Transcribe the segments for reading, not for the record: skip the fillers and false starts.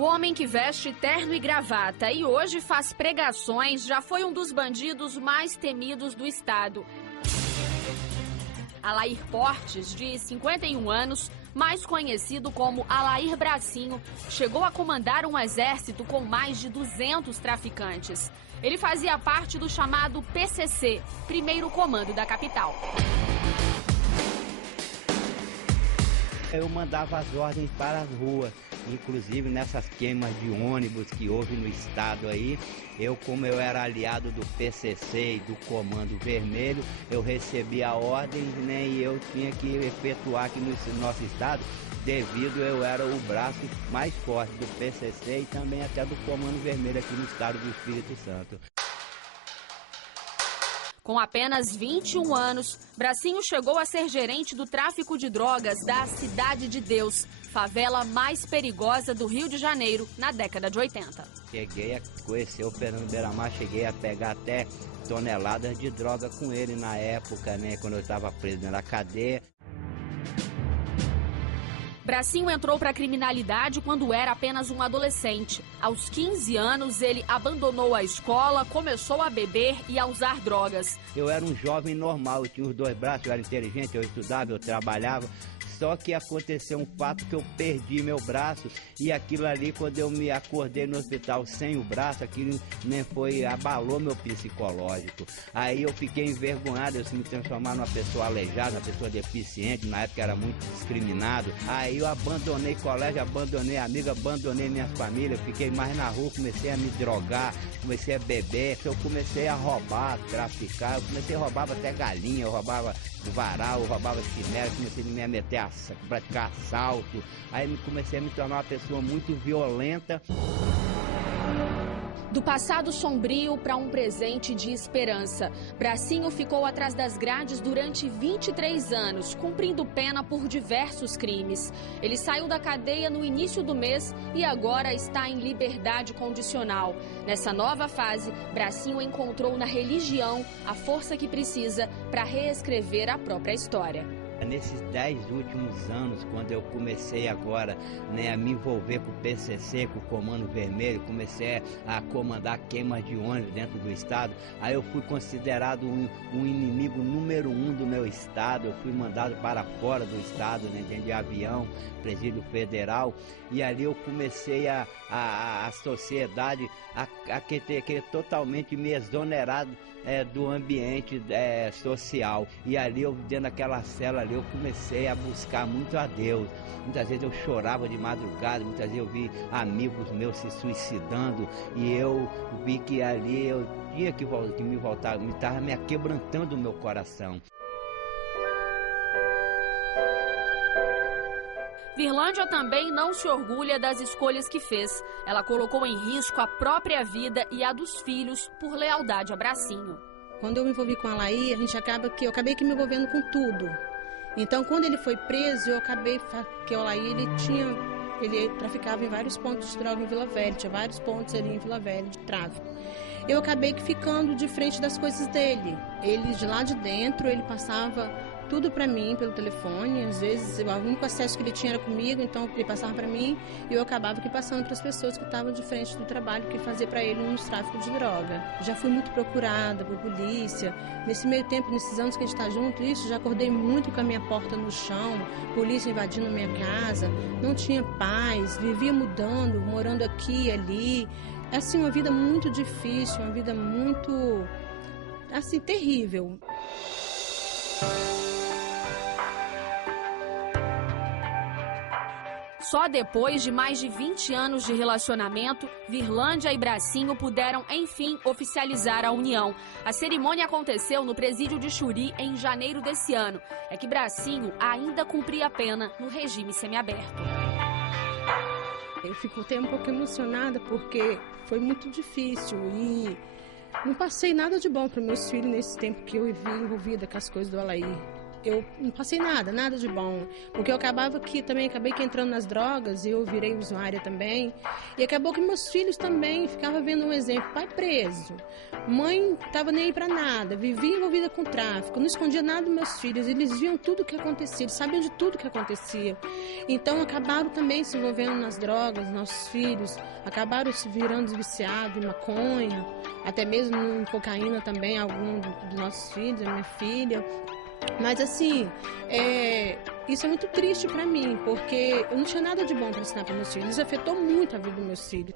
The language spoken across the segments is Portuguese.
O homem que veste terno e gravata e hoje faz pregações já foi um dos bandidos mais temidos do estado. Alair Portes, de 51 anos, mais conhecido como Alair Bracinho, chegou a comandar um exército com mais de 200 traficantes. Ele fazia parte do chamado PCC, Primeiro Comando da Capital. Eu mandava as ordens para as ruas, inclusive nessas queimas de ônibus que houve no estado aí. Como eu era aliado do PCC e do Comando Vermelho, eu recebia ordens, né, e eu tinha que efetuar aqui no nosso estado, devido eu era o braço mais forte do PCC e também até do Comando Vermelho aqui no estado do Espírito Santo. Com apenas 21 anos, Bracinho chegou a ser gerente do tráfico de drogas da Cidade de Deus, favela mais perigosa do Rio de Janeiro, na década de 80. Cheguei a conhecer o Fernando Beiramar, cheguei a pegar até toneladas de droga com ele na época, né, quando eu estava preso na cadeia. Bracinho entrou para a criminalidade quando era apenas um adolescente. Aos 15 anos, ele abandonou a escola, começou a beber e a usar drogas. Eu era um jovem normal, eu tinha os dois braços, eu era inteligente, eu estudava, eu trabalhava. Só que aconteceu um fato que eu perdi meu braço e aquilo ali, quando eu me acordei no hospital sem o braço, aquilo, né, abalou meu psicológico. Aí eu fiquei envergonhado, eu me transformar numa pessoa aleijada, uma pessoa deficiente, na época era muito discriminado. Aí eu abandonei colégio, abandonei amigo, abandonei minha família, fiquei mais na rua, comecei a me drogar, comecei a beber, eu comecei a roubar, traficar, eu comecei a roubar até galinha, eu roubava varal, eu roubava chinelo, comecei a me meter a praticar assalto, aí comecei a me tornar uma pessoa muito violenta. Do passado sombrio para um presente de esperança, Bracinho ficou atrás das grades durante 23 anos, cumprindo pena por diversos crimes. Ele saiu da cadeia no início do mês e agora está em liberdade condicional. Nessa nova fase, Bracinho encontrou na religião a força que precisa para reescrever a própria história. Nesses 10 últimos anos, quando eu comecei agora, né, a me envolver com o PCC, com o Comando Vermelho, comecei a comandar queimas de ônibus dentro do estado, aí eu fui considerado um inimigo número 1 do meu estado, eu fui mandado para fora do estado, né, dentro de avião, presídio federal, e ali eu comecei a sociedade a querer totalmente me exonerar do ambiente social. E ali, dentro daquela cela ali, eu comecei a buscar muito a Deus. Muitas vezes eu chorava de madrugada, muitas vezes eu vi amigos meus se suicidando e eu vi que ali eu tinha que me voltar, me estava me aquebrantando o meu coração. Virlândia também não se orgulha das escolhas que fez. Ela colocou em risco a própria vida e a dos filhos por lealdade a Bracinho. Quando eu me envolvi com a Alair, eu acabei me envolvendo com tudo. Então, quando ele foi preso, que o Alair, ele traficava em vários pontos de droga em Vila Velha, tinha vários pontos ali em Vila Velha de tráfico. Eu acabei ficando de frente das coisas dele. Ele, de lá de dentro, ele passava tudo para mim pelo telefone, às vezes o único acesso que ele tinha era comigo, então ele passava para mim e eu acabava passando para as pessoas que estavam de frente do trabalho que fazia para ele nos tráficos de droga. Já fui muito procurada por polícia, nesse meio tempo, nesses anos que a gente está junto, já acordei muito com a minha porta no chão, polícia invadindo a minha casa, não tinha paz, vivia mudando, morando aqui e ali, assim, uma vida muito difícil, uma vida muito, assim, terrível. Só depois de mais de 20 anos de relacionamento, Virlândia e Bracinho puderam, enfim, oficializar a união. A cerimônia aconteceu no presídio de Xuri em janeiro desse ano. É que Bracinho ainda cumpria a pena no regime semiaberto. Eu fico até um pouco emocionada porque foi muito difícil e não passei nada de bom para meus filhos nesse tempo que eu vivi envolvida com as coisas do Alair. eu não passei nada de bom. Porque eu acabei que entrando nas drogas, e eu virei usuária também. E acabou que meus filhos também ficavam vendo um exemplo. Pai preso, mãe estava nem aí pra nada, vivia envolvida com tráfico, não escondia nada dos meus filhos. Eles viam tudo o que acontecia, eles sabiam de tudo que acontecia. Então acabaram também se envolvendo nas drogas, nossos filhos. Acabaram se virando viciados em maconha, até mesmo em cocaína também, alguns dos nossos filhos, a minha filha. Mas assim, isso é muito triste para mim, porque eu não tinha nada de bom para ensinar para meus filhos. Isso afetou muito a vida dos meus filhos.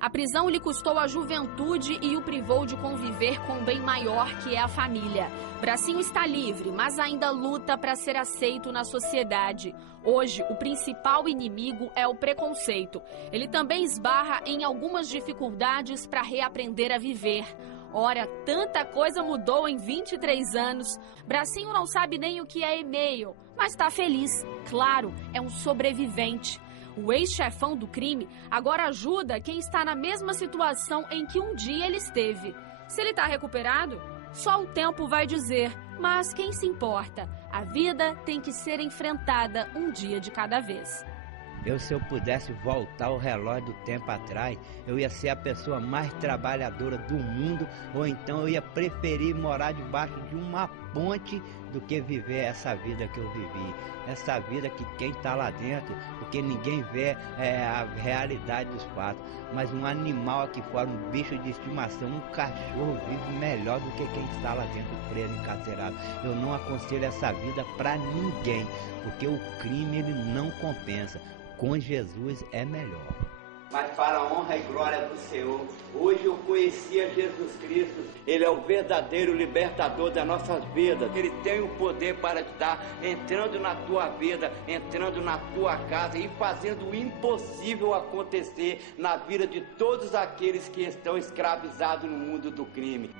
A prisão lhe custou a juventude e o privou de conviver com o bem maior, que é a família. Bracinho está livre, mas ainda luta para ser aceito na sociedade. Hoje, o principal inimigo é o preconceito. Ele também esbarra em algumas dificuldades para reaprender a viver. Ora, tanta coisa mudou em 23 anos. Bracinho não sabe nem o que é e-mail, mas está feliz. Claro, é um sobrevivente. O ex-chefão do crime agora ajuda quem está na mesma situação em que um dia ele esteve. Se ele está recuperado, só o tempo vai dizer. Mas quem se importa? A vida tem que ser enfrentada um dia de cada vez. Se eu pudesse voltar o relógio do tempo atrás, eu ia ser a pessoa mais trabalhadora do mundo, ou então eu ia preferir morar debaixo de uma ponte do que viver essa vida que eu vivi. Essa vida que quem está lá dentro, porque ninguém vê a realidade dos fatos, mas um animal aqui fora, um bicho de estimação, um cachorro vive melhor do que quem está lá dentro preso, encarcerado. Eu não aconselho essa vida para ninguém, porque o crime ele não compensa. Com Jesus é melhor. Mas para a honra e glória do Senhor, hoje eu conhecia Jesus Cristo. Ele é o verdadeiro libertador das nossas vidas. Ele tem o poder para estar entrando na tua vida, entrando na tua casa e fazendo o impossível acontecer na vida de todos aqueles que estão escravizados no mundo do crime.